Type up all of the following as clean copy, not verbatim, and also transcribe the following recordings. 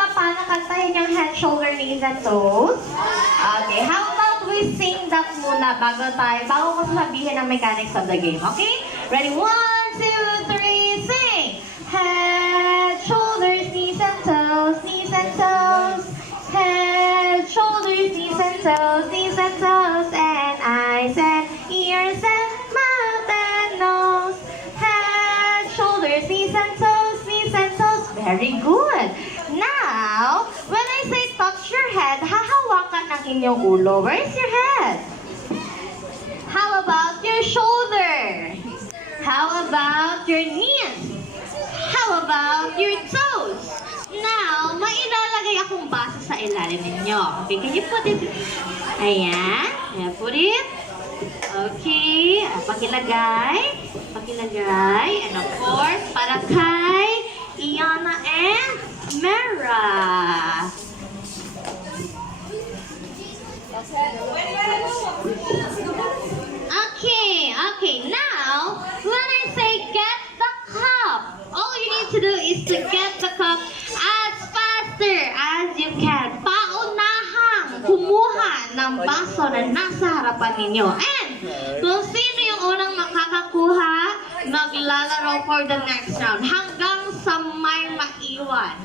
ba paano kantahin yung head, shoulder, knees, and toes? Okay, how about we sing that muna bago ko sabihin ang mechanics of the game, okay? Ready? 1, 2, 3, sing! Head, shoulders, knees, and toes, knees, and toes. Head, shoulders, knees, and toes, knees, and toes. And eyes, and ears, and mouth, and nose. Head, shoulders, knees, and toes, knees, and toes. Very good. Now, when I say touch your head, hahawakan ng inyong ulo. Where is your head? How about your shoulder? How about your knees? How about your toes? Now, may ilalagay akong base sa ilalim ninyo. Okay, can you put it? Ayan. Ayan, put it. Okay. Pakilagay. Pakilagay. And of course, para kay Iana and Mera. Okay. Now, when I say get the cup, all you need to do is to get the cup as faster as you can. Paunahang kumuha ng baso na nasa harapan ninyo. And kung sino yung unang makakakuha, maglalaro for the next round hanggang sa may maiwan.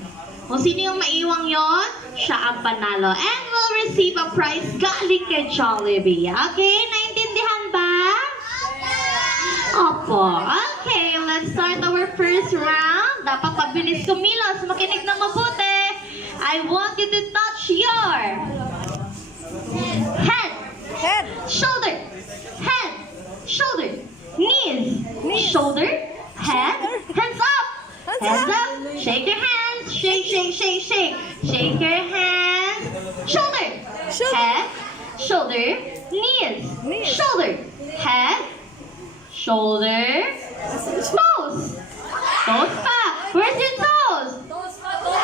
Kung sino yung maiwang yon, siya ang panalo. And will receive a prize galing kay Jollibee. Okay? Naintindihan ba? Opo. Okay, let's start our first round. Dapat mabilis kumilos. Makinig na mabuti. I want you to touch your head, shoulder, head, shoulder, knees, shoulder, head, hands up, hands up. Shake your hands. Shake. Shake your hands. Shoulder, head, shoulder, knees, shoulder, head, shoulder, toes. Toes pa. Where's your toes?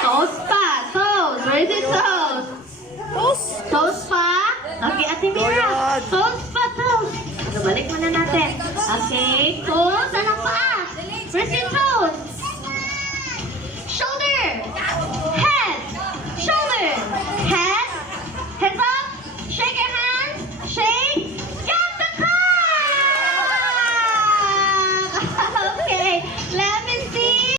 Toes pa. Toes. Where's your toes? Toes pa. Okay, Ate Mira. Toes pa, toes. Balik muna natin. Okay, toes. Ano pa? Where's your toes? Shoulder, head,